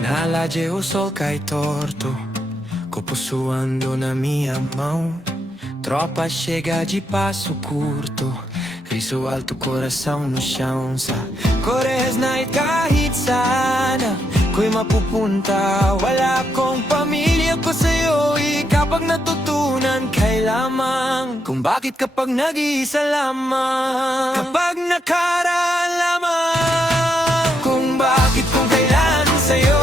Na legge o sol cai torto, corpo suando na minha mão. Tropa chega de passo curto, riso alto, coração no chão. Sa Cores night kahit sana ko'y mapupunta. Wala akong pamilya ko sa'yo, kapag natutunan kay lamang kung bakit kapag nag-iisa lamang, kapag nakaraan lamang, kung bakit kung kailan sa'yo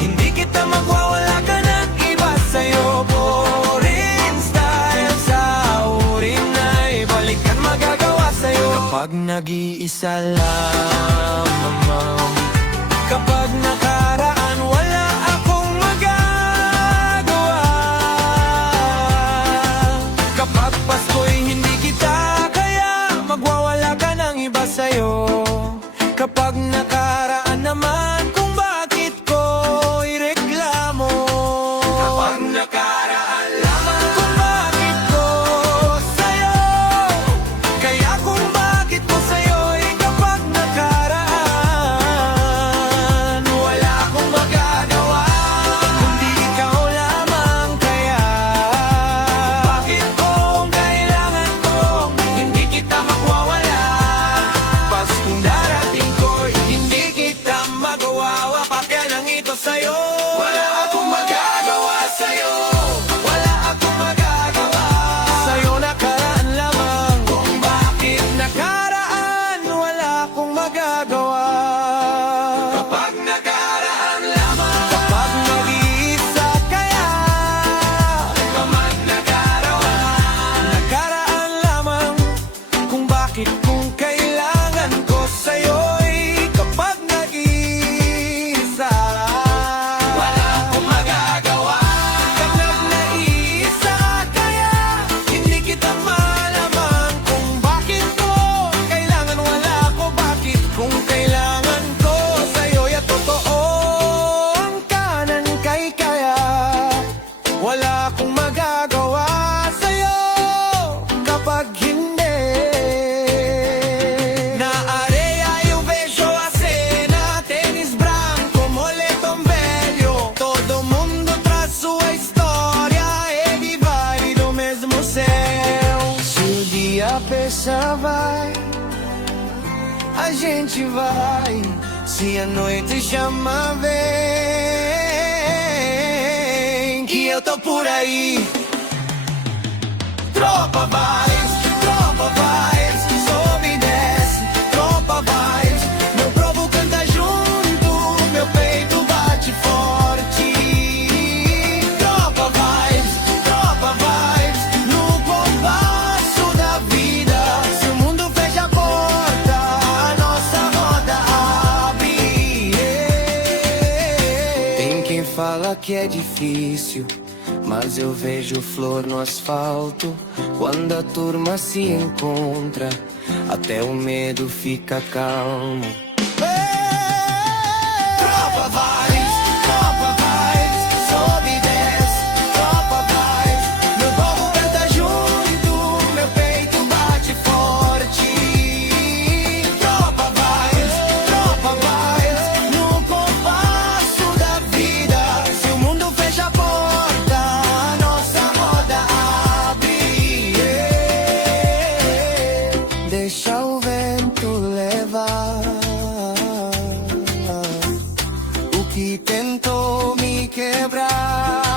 hindi kita magwawala ka ng iba sa'yo. Foreign style sa urin na ibalikan magagawa sa'yo kapag nag-iisa lamang, kapag nakaraan wala akong magagawa, kapag Pasko'y hindi kita kaya magwawala ka ng iba sa'yo, kapag nakaraan naman kung bakit ko ireklamo, kapag nakaraan lamang kung bakit ko sa'yo, kaya kung bakit ko sa'yo'y kapag nakaraan wala akong magagawa, kundi ikaw lamang kaya, bakit kung kailangan kong hindi kita magwawala, Paskong darating ko'y hindi kita magawa, papel lang ito sa'yo, wala akong magagawa sa'yo, wala akong magagawa sa'yo, nakaraan lamang kung bakit nakaraan wala akong magagawa, kapag nakaraan lamang, kapag nag-iisa kaya kapag nakaraan lamang kung bakit kung kailangan ko sa'yo'y kapag nag-iisa wala akong magagawa, kapag nag-iisa kaya hindi kita malamang kung bakit ko kailangan wala ako, bakit kung kailangan ko sa'yo'y at totoo ang kanan kay kaya wala akong magagawa sa'yo kapag hindi. Na area io vejo a cena, tenis branco, moletom velho, todo mundo traz sua história e vive do mesmo céu. Se o dia pensa vai, a gente vai. Se a noite chama, vem, que eu tô por aí. Tropa vibes, sobe e desce. Tropa vibes, meu povo canta junto, meu peito bate forte. Tropa vibes, no compasso da vida. Se o mundo fecha a porta, a nossa roda abre. Tem quem fala que é difícil, mas eu vejo flor no asfalto. Quando a turma se encontra, até o medo fica calmo. Tropa vibes, sobe e desce. Tropa vibes, meu povo canta junto, meu peito bate forte. Tropa vibes, no compasso da vida. Se o mundo fecha a porta, a nossa roda abre. Deixa o vento levar o que tentou me quebrar.